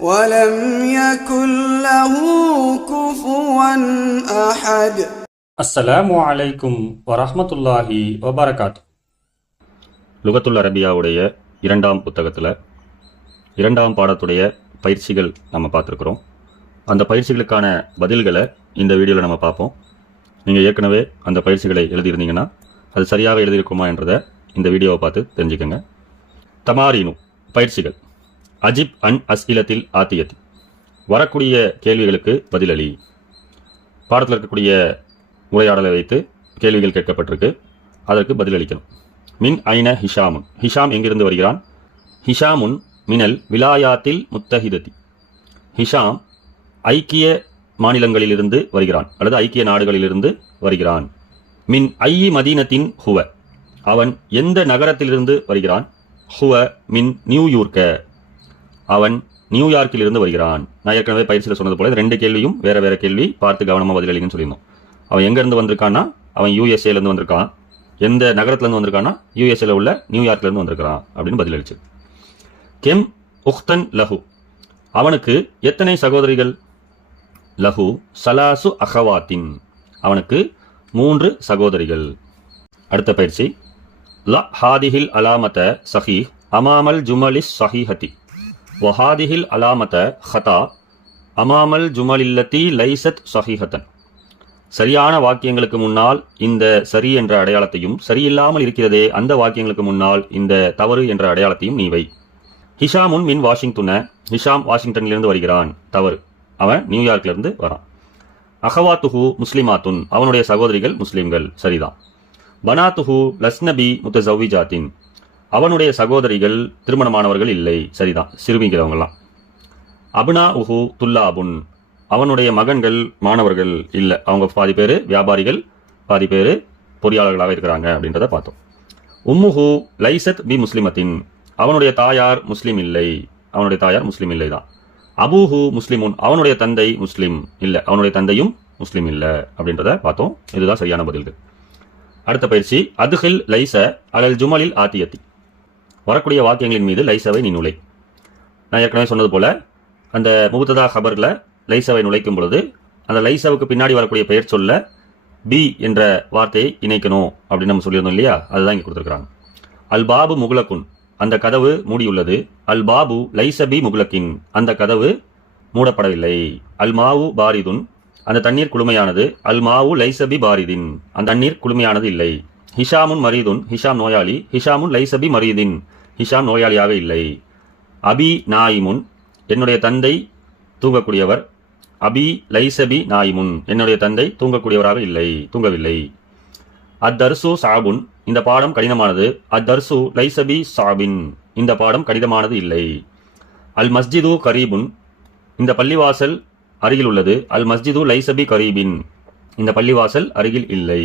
ولم يكن له كفوا أحد அஸ்ஸலாமு அலைக்கும் வரஹ்மத்துல்லாஹி வபரகாத் லுகத்துல் அரபியாவுடைய இரண்டாம் புத்தகத்தில் இரண்டாம் பாடத்துடைய பயிற்சிகள் நம்ம பார்த்துருக்குறோம் அந்த பயிற்சிகளுக்கான பதில்களை இந்த வீடியோவில் நம்ம பார்ப்போம் நீங்கள் ஏற்கனவே அந்த பயிற்சிகளை எழுதியிருந்தீங்கன்னா அது சரியாக எழுதியிருக்குமா என்றதை இந்த வீடியோவை பார்த்து தெரிஞ்சுக்கங்க தமாரீனு பயிற்சிகள் அஜிப் அன் அஸ்இலத்தில் ஆத்தியத். வரக்கூடிய கேள்விகளுக்கு பதிலளி. பாடத்தில் இருக்கக்கூடிய உரையாடலை வைத்து கேள்விகள் கேட்கப்பட்டிருக்கு. அதற்கு பதிலளிக்கணும். மின் ஐன ஹிஷாமுன். ஹிஷாம் எங்கிருந்து வருகிறான்? ஹிஷாமுன் மினல் விலாயாத்தில் முத்தஹிததி. ஹிஷாம் ஐக்கிய மாநிலங்களிலிருந்து வருகிறான். அல்லது ஐக்கிய நாடுகளிலிருந்து வருகிறான். மின் ஐ மதீனத்தின் ஹுவ. அவன் எந்த நகரத்திலிருந்து வருகிறான்? ஹுவ மின் நியூயூர்க்க அவன் நியூயார்க்கிலிருந்து வருகிறான். நான் ஏற்கனவே பயிற்சியில் சொன்னது போல ரெண்டு கேள்வியும் வேற வேற கேள்வி பார்த்து கவனமாக பதிலளிங்கன்னு சொல்லியிருந்தோம். அவன் எங்கேருந்து வந்திருக்கான்னா அவன் யூஎஸ்ஏலேருந்து வந்திருக்கான். எந்த நகரத்துலேருந்து வந்திருக்கான்னா யூஎஸ்ஏல உள்ள நியூயார்க்லேருந்து வந்திருக்கிறான் அப்படின்னு பதிலளிச்சு. கெம் உஹ்தன் லஹு. அவனுக்கு எத்தனை சகோதரிகள்? லஹு சலாசு அஹவாத்தின். அவனுக்கு மூன்று சகோதரிகள். அடுத்த பயிற்சி. ல ஹாதிஹில் அலாமத சஹீஹ் அமாமல் ஜுமலிஸ் சஹீஹதி வஹாதிஹில் அலாமத ஹதா அமாமல் ஜுமலில்லத்தி லைசத் சஹிஹத்தன் சரியான வாக்கியங்களுக்கு முன்னால் இந்த சரி என்ற அடையாளத்தையும் சரியில்லாமல் இருக்கிறதே அந்த வாக்கியங்களுக்கு முன்னால் இந்த தவறு என்ற அடையாளத்தையும் நீ வை. ஹிஷாமுன் மின் வாஷிங்டன ஹிஷாம் வாஷிங்டனிலிருந்து வருகிறான். தவறு. அவன் நியூயார்க்லேருந்து வரான். அஹவாத்துஹு முஸ்லிமாத்துன் அவனுடைய சகோதரிகள் முஸ்லிம்கள். சரிதான். பனாத்துஹு லஸ்னபி முத்தசவ்விஜாத்தின். அவனுடைய சகோதரிகள் திருமணமானவர்கள் இல்லை. சரிதான். சிறுமிங்கிறவங்களாம் அபுனா உஹு துல்லா அபுன் அவனுடைய மகன்கள் மாணவர்கள் இல்லை. அவங்க பாதி பேர் வியாபாரிகள் பாதி பேர் பொறியாளர்களாக இருக்கிறாங்க அப்படின்றத பார்த்தோம். உம்முஹு லைசத் பி முஸ்லிமத்தின். அவனுடைய தாயார் முஸ்லீம் இல்லை. அவனுடைய தாயார் முஸ்லீம் இல்லை தான். அபூஹு முஸ்லிமுன். அவனுடைய தந்தை முஸ்லீம் இல்லை. அவனுடைய தந்தையும் முஸ்லீம் இல்லை அப்படின்றத பார்த்தோம். இதுதான் சரியான பதில்கள். அடுத்த பயிற்சி. அதுஹில் லைச அலல் ஜுமலில் ஆத்தியத்தி. வரக்கூடிய வாக்கியங்களின் மீது லைசவை நீ நுழை. நான் ஏற்கனவே சொன்னது போல அந்த முகத்ததா ஹபரில் லைசவை நுழைக்கும் பொழுது அந்த லைசவுக்கு பின்னாடி வரக்கூடிய பெயர் சொல்ல பி என்ற வார்த்தையை இணைக்கணும் அப்படின்னு நம்ம சொல்லியிருந்தோம் இல்லையா? அதுதான் இங்கே கொடுத்துருக்குறாங்க. அல் பாபு முகுலக்குன். அந்த கதவு மூடியுள்ளது. அல் பாபு லைசபி முகுலக்கின். அந்த கதவு மூடப்படவில்லை. அல் மாவு பாரிதுன். அந்த தண்ணீர் குளுமையானது. அல் மாவு லைசபி பாரிதின். அந்த தண்ணீர் குளுமையானது இல்லை. ஹிஷாமுன் மரீதுன் ஹிஷாம் நோயாளி ஹிஷாமுன் லைசபி மரீதின் ஹிஷாம் நோயாளியாக இல்லை. அபி நாயிமுன் என்னுடைய தந்தை தூங்கக்கூடியவர். அபி லைசபி நாயிமுன் என்னுடைய தந்தை தூங்கக்கூடியவராக இல்லை தூங்கவில்லை. அத்தர்சு சாபுன் இந்த பாடம் கடினமானது. அத்தர்சு லைசபி சாபின் இந்த பாடம் கடினமானது இல்லை. அல் மஸ்ஜிது கரீபுன் இந்த பள்ளிவாசல் அருகில் உள்ளது அல் மஸ்ஜிது லைசபி கரீபின் இந்த பள்ளிவாசல் அருகில் இல்லை.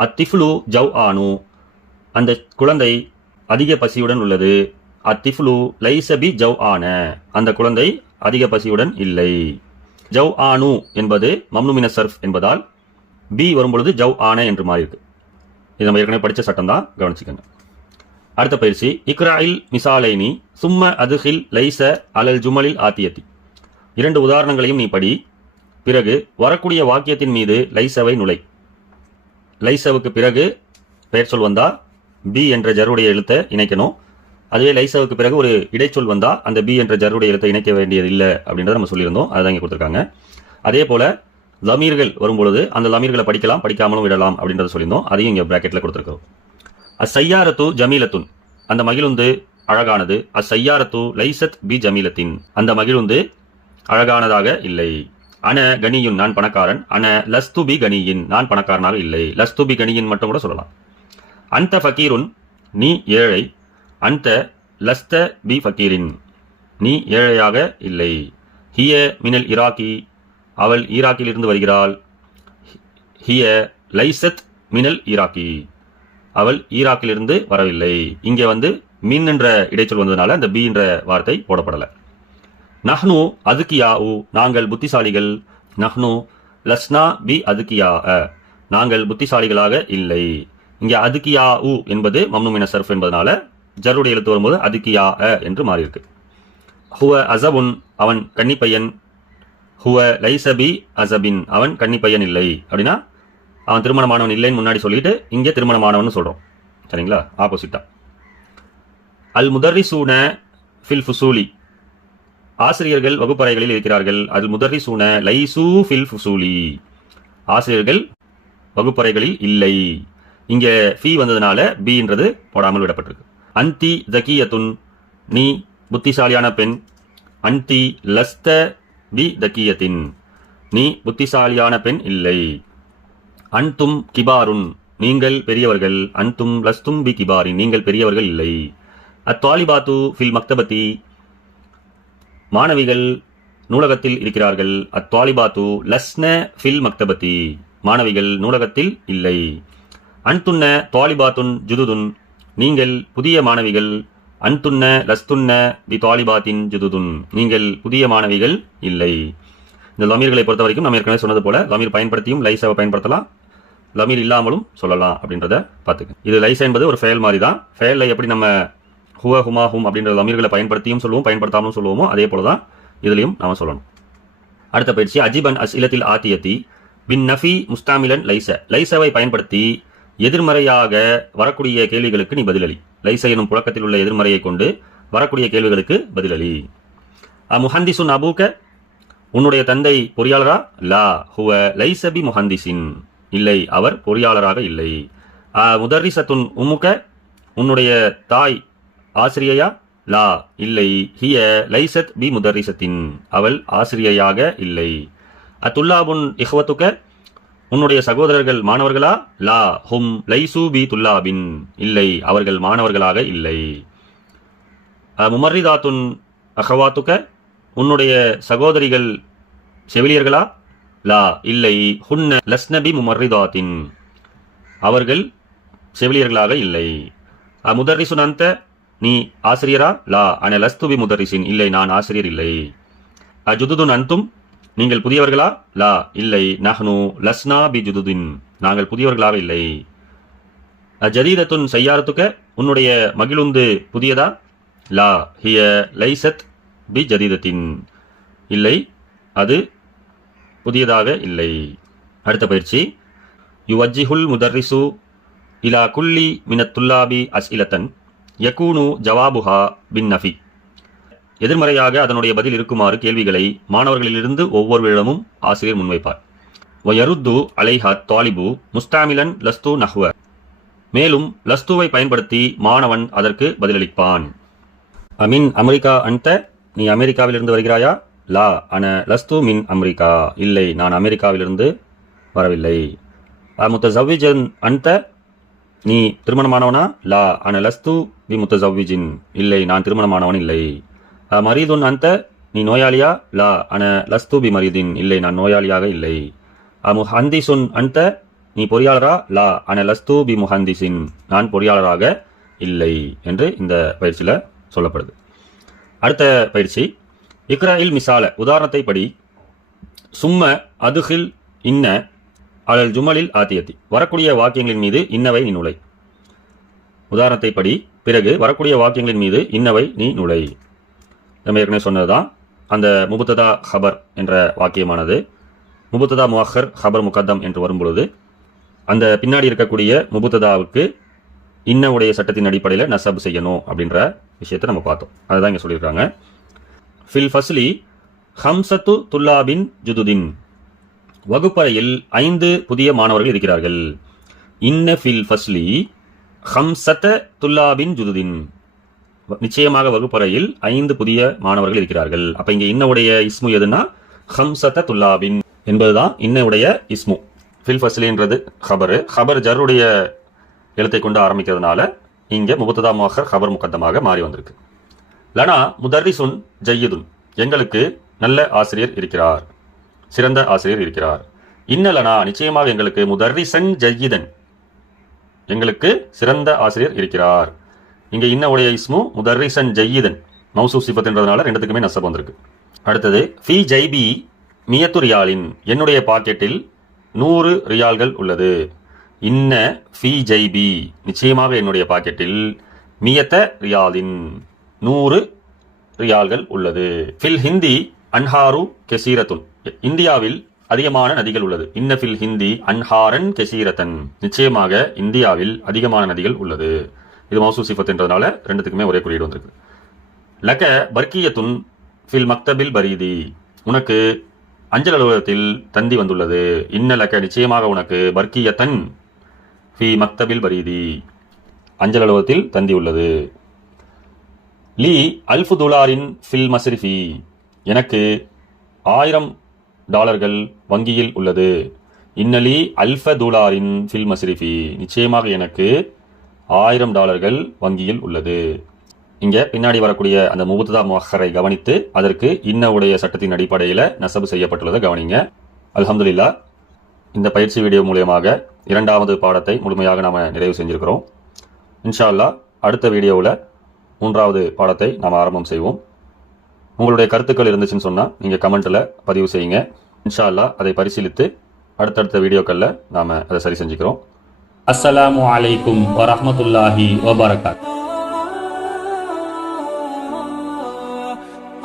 அத்திஃப்லு ஜவ் ஆனு. அந்த குழந்தை அதிக பசியுடன் உள்ளது. அத்திஃப்லு லைசபி ஜவ் ஆன. அந்த குழந்தை அதிக பசியுடன் இல்லை. ஜவ் ஆனு என்பது மம்னுமின சர்ஃப் என்பதால் பி வரும்பொழுது ஜவ் ஆன என்று மாறி இருக்கு இது நம்ம ஏற்கனவே படித்த சட்டம் தான் கவனிச்சுக்கோங்க. அடுத்த பயிற்சி. இக்ராயில் மிசாலைனி சும்ம அதுஹில் லைச அலல் ஜுமலில் ஆத்தியத்தி. இரண்டு உதாரணங்களையும் நீ படி. பிறகு வரக்கூடிய வாக்கியத்தின் மீது லைசவை நுழை. லைசவுக்கு பிறகு பெயர் சொல் வந்தால் பி என்ற ஜருடைய எழுத்தை இணைக்கணும். அதுவே லைசவுக்கு பிறகு ஒரு இடைச்சொல் வந்தால் அந்த பி என்ற ஜருடைய எழுத்தை இணைக்க வேண்டியது இல்லை அப்படின்றத நம்ம சொல்லியிருந்தோம். அதுதான் இங்கே கொடுத்துருக்காங்க. அதே போல லமீர்கள் வரும்பொழுது அந்த லமீர்களை படிக்கலாம் படிக்காமலும் விடலாம் அப்படின்றத சொல்லியிருந்தோம். அதையும் இங்கே ப்ராக்கெட்டில் கொடுத்துருக்கோம் அசையாரத்து ஜமீலத்துன். அந்த மகிழுந்து அழகானது. அசையாரத்து லைசத் பி ஜமீலத்தின். அந்த மகிழுந்து அழகானதாக இல்லை. அன கனியுன் நான் பணக்காரன் அன லஸ்துபி கனியின் நான் பணக்காரனாக இல்லை. லஸ்துபி கனியின் மட்டும் கூட சொல்லலாம். அந்த ஃபக்கீருன் நீ ஏழை அந்த லஸ்த பி ஃபக்கீரின் நீ ஏழையாக இல்லை. ஹிய மினல் இராக்கி அவள் ஈராக்கில் இருந்து வருகிறாள். ஹிய லைசத் மினல் ஈராக்கி அவள் ஈராக்கிலிருந்து வரவில்லை. இங்கே வந்து மின் என்ற இடைச்சொல் வந்ததுனால அந்த பி என்ற வார்த்தை போடப்படலை. நஹ்னு அதுக்கியா உ நாங்கள் புத்திசாலிகள். நஹ்னு லஸ்னா பி அதுக்கியா அ நாங்கள் புத்திசாலிகளாக இல்லை. இங்கே அதுக்கியா உ என்பது மம்னுமின சர்ஃப் என்பதனால ஜருடைய எழுத்து வரும்போது அதுக்கியா அ என்று மாறியிருக்கு. ஹுவ அசபுன் அவன் கன்னிப்பையன். ஹுவ லைசபி அசபின் அவன் கன்னிப்பையன் இல்லை. அப்படின்னா அவன் திருமணமானவன் இல்லைன்னு முன்னாடி சொல்லிட்டு இங்கே திருமணமானவன் சொல்கிறோம் சரிங்களா? ஆப்போசிட்டா. அல் முதர்ரிசூன ஃபில் ஃபுசூலி. ஆசிரியர்கள் வகுப்பறைகளில் இருக்கிறார்கள். அல் சூன லைசூ ஃபில் ஃபுசூலி. ஆசிரியர்கள் வகுப்பறைகளில் இல்லை. இங்கே ஃபீ வந்ததுனால பின்றது போடாமல் விடப்பட்டிருக்கு. அந்தி தக்கியத்துன் நீ புத்திசாலியான பெண். அந்தி லஸ்த பி தக்கியத்தின் நீ புத்திசாலியான பெண் இல்லை. அன்தும் கிபாருன் நீங்கள் பெரியவர்கள். அன்தும் லஸ்தும் பி கிபாரின் நீங்கள் பெரியவர்கள் இல்லை. அத்தாலிபாத்து ஃபில் மக்தபத்தி மாணவிகள் நூலகத்தில் இருக்கிறார்கள். அத்வாலிபாத்து லஸ்ன ஃபில் மக்தபதி. மாணவிகள் நூலகத்தில் இல்லை. அன்துன்ன துவாலிபாத்துன் ஜுதுதுன். நீங்கள் புதிய மாணவிகள். அன்துன்ன லஸ்துன்ன தி துவாலிபாத்தின் ஜுதுதுன். நீங்கள் புதிய மாணவிகள் இல்லை. இந்த லமீர்களை பொறுத்த வரைக்கும் நம்ம ஏற்கனவே சொன்னது போல லமீர் பயன்படுத்தியும் லைஸாவை பயன்படுத்தலாம். லமீர் இல்லாமலும் சொல்லலாம் அப்படின்றத பார்த்துக்க இது லைஸ் என்பது ஒரு ஃபெயல் மாதிரி தான். ஃபெயலில் எப்படி நம்ம ஹுவ ஹுமா ஹும் அப்படின்ற தமிழ்களை பயன்படுத்தியும் சொல்லுவோம் பயன்படுத்தாமலும் சொல்லுவோமோ அதே போல தான் இதுலையும் நாம சொல்லணும். அடுத்த பயிற்சி அஜிபன் அஸ் இலத்தில் ஆத்தியத்தி பின் நஃபி முஸ்தாமிலன் லைச. லைசவை பயன்படுத்தி எதிர்மறையாக வரக்கூடிய கேள்விகளுக்கு நீ பதிலளி. லைச எனும் புழக்கத்தில் உள்ள எதிர்மறையை கொண்டு வரக்கூடிய கேள்விகளுக்கு பதிலளி. முஹந்திசுன் அபூக்க உன்னுடைய தந்தை பொறியாளரா? லா ஹுவ லைசபி முஹந்திசின். இல்லை அவர் பொறியாளராக இல்லை. முதர்ரிசத்துன் உமுக உன்னுடைய தாய் ஆசிரியையா? லா இல்லை. ஹிய லைசத் பி முதர்ரிசத்தின் அவள் ஆசிரியையாக இல்லை. அத்துல்லாபுன் இஹ்வத்துக்க உன்னுடைய சகோதரர்கள் மாணவர்களா? லா ஹும் லைசு பி துல்லாபின் இல்லை அவர்கள் மாணவர்களாக இல்லை. முமர்ரிதாத்துன் அஹவாத்துக்க உன்னுடைய சகோதரிகள் செவிலியர்களா? லா இல்லை. ஹுன்ன லஸ்னபி முமர்ரிதாத்தின். அவர்கள் செவிலியர்களாக இல்லை. முதர்ரிசுன் அந்த நீ ஆசிரியரா? லா. அன லஸ்துபி முதரிசின். இல்லை நான் ஆசிரியர் இல்லை. அஜுதுதுன் அன்தும் நீங்கள் புதியவர்களா? லா. இல்லை. நஹ்னு லஸ்னா பி ஜுதுதின். நாங்கள் புதியவர்களாக இல்லை. அஜதீதத்துன் செய்யாரத்துக்க உன்னுடைய மகிழுந்து புதியதா? லா. ஹிய லைசத் பி ஜதீதத்தின். இல்லை அது புதியதாக இல்லை. அடுத்த பயிற்சி. யுவஜிஹுல் முதர்ரிசு இலா குல்லி மினத்துல்லாபி அஸ்இலத்தன். யகூனு ஜவாபுஹா பின் நஃபி எதிர்மறையாக அதனுடைய பதில் இருக்குமாறு கேள்விகளை மாணவர்களிலிருந்து ஒவ்வொருவரிடமும் ஆசிரியர் முன்வைப்பார். வயருத்து அலைஹா தாலிபு முஸ்தாமிலன் லஸ்து நஹ்வ. மேலும் லஸ்துவை பயன்படுத்தி மாணவன் அதற்கு பதிலளிப்பான். அமின் அமெரிக்கா அன்த நீ அமெரிக்காவிலிருந்து வருகிறாயா? லா அன லஸ்து மின் அமெரிக்கா. இல்லை நான் அமெரிக்காவிலிருந்து வரவில்லை. முத்தசவ்விஜன் அன்த நீ திருமணமானவனா? லா அன லஸ்து பி முத்தசவ்விஜின் இல்லை நான் திருமணமானவன் இல்லை. அ மரீதுன் அந்த நீ நோயாளியா? லா அன லஸ்து பி மரீதின் இல்லை நான் நோயாளியாக இல்லை. அ முஹந்திசுன் அந்த நீ பொறியாளரா? லா அன லஸ்து பி முஹந்திசின் நான் பொறியாளராக இல்லை என்று இந்த பயிற்சியில் சொல்லப்படுது. அடுத்த பயிற்சி. இக்ராயில் மிசால. உதாரணத்தை படி சும்ம அதுகில் இன்ன அலல் ஜுமலில் ஆத்தியத்தி. வரக்கூடிய வாக்கியங்களின் மீது இன்னவை நீ நுழை. உதாரணத்தை படி பிறகு வரக்கூடிய வாக்கியங்களின் மீது இன்னவை நீ நுழை. நம்ம ஏற்கனவே சொன்னதுதான் அந்த முபுத்ததா ஹபர் என்ற வாக்கியமானது. முபுத்ததா முஹர் ஹபர் முகத்தம் என்று வரும்பொழுது அந்த பின்னாடி இருக்கக்கூடிய முபுத்ததாவுக்கு இன்ன உடைய சட்டத்தின் அடிப்படையில் நசப் செய்யணும் அப்படின்ற விஷயத்தை நம்ம பார்த்தோம். அதுதான் இங்கே சொல்லியிருக்காங்க. ஃபில் ஃபஸ்லி ஹம்சத்து துல்லாபின் ஜுதுதின். வகுப்பறையில் ஐந்து புதிய மாணவர்கள் இருக்கிறார்கள். இன்ன ஃபில் ஃபஸ்லி ஹம்சத்த துல்லாபின் ஜுதுதின். நிச்சயமாக வகுப்பறையில் ஐந்து புதிய மாணவர்கள் இருக்கிறார்கள். அப்ப இங்க இன்னவுடைய இஸ்மு எதுனா ஹம்சத்த துல்லாபின் என்பதுதான் இன்னவுடைய இஸ்மு. ஃபில் ஃபஸ்லின்றது ஹபரு. ஹபர் ஜருடைய எழுத்தை கொண்டு ஆரம்பிக்கிறதுனால இங்க முபத்ததா மோஹர் ஹபர் முகத்தமாக மாறி வந்திருக்கு. லனா முதர்ரிசுன் ஜய்யிதுன் எங்களுக்கு நல்ல ஆசிரியர் இருக்கிறார். சிறந்த ஆசிரியர் இருக்கிறார். இன்னலனா நிச்சயமாக எங்களுக்கு முதர்ரிசன் ஜய்யிதன் எங்களுக்கு சிறந்த ஆசிரியர் இருக்கிறார். இங்க இன்ன உடைய இஸ்மு முதர்ரிசன் ஜய்யிதன். மௌசூ சிஃபத்ன்றதுனால ரெண்டுத்துக்குமே நசப் வந்திருக்கு. அடுத்தது ஃபி ஜைபி மியத்து ரியாலின் என்னுடைய பாக்கெட்டில் நூறு ரியால்கள் உள்ளது. இன்ன ஃபி ஜைபி நிச்சயமாக என்னுடைய பாக்கெட்டில் மியத்த ரியாலின் நூறு ரியால்கள் உள்ளது. ஃபில் ஹிந்தி அன்ஹாரு கெசீரத்துன். இந்தியாவில் அதிகமான நதிகள் உள்ளது. இன்ன ஃபில் ஹிந்தி அன்ஹாரன் கெசீரத்தன். நிச்சயமாக இந்தியாவில் அதிகமான நதிகள் உள்ளது. இது மௌசூ சிஃபத்ன்றதுனால ரெண்டுத்துக்குமே ஒரே குறியீடு வந்திருக்கு. லக்க பர்கியத்துன் ஃபில் மக்தபில் பரீதி. உனக்கு அஞ்சல் அலுவலகத்தில் தந்தி வந்துள்ளது. இன்ன லக்க நிச்சயமாக உனக்கு பர்கியத்தன் ஃபி மக்தபில் பரீதி. அஞ்சல் அலுவலகத்தில் தந்தி உள்ளது. லீ அல்ஃபு துலாரின் ஃபில் மஸ்ரிஃபி. எனக்கு ஆயிரம் டாலர்கள் வங்கியில் உள்ளது. இன்னலி அல்ஃப தூலாரின் ஃபில் மஸ்ரிஃபி நிச்சயமாக எனக்கு ஆயிரம் டாலர்கள் வங்கியில் உள்ளது. இங்கே பின்னாடி வரக்கூடிய அந்த முபுத்ததா மொஹரை கவனித்து அதற்கு இன்ன உடைய சட்டத்தின் அடிப்படையில் நசபு செய்யப்பட்டுள்ளதை கவனிங்க. அலமதுல்லா இந்த பயிற்சி வீடியோ மூலியமாக இரண்டாவது பாடத்தை முழுமையாக நாம் நிறைவு செஞ்சிருக்கிறோம். இன்ஷா அல்லாஹ் அடுத்த வீடியோவில் மூன்றாவது பாடத்தை நாம் ஆரம்பம் செய்வோம். உங்களுடைய கருத்துக்கள் இருந்துச்சுன்னு சொன்னால் நீங்கள் கமெண்ட்டில் பதிவு செய்யுங்க. இன்ஷா அதை பரிசீலித்து அடுத்தடுத்த வீடியோக்களில் நாம் அதை சரி செஞ்சுக்கிறோம். அஸ்ஸலாமு அலைக்கும் வரமத்துல்லாஹி வபரகாத்.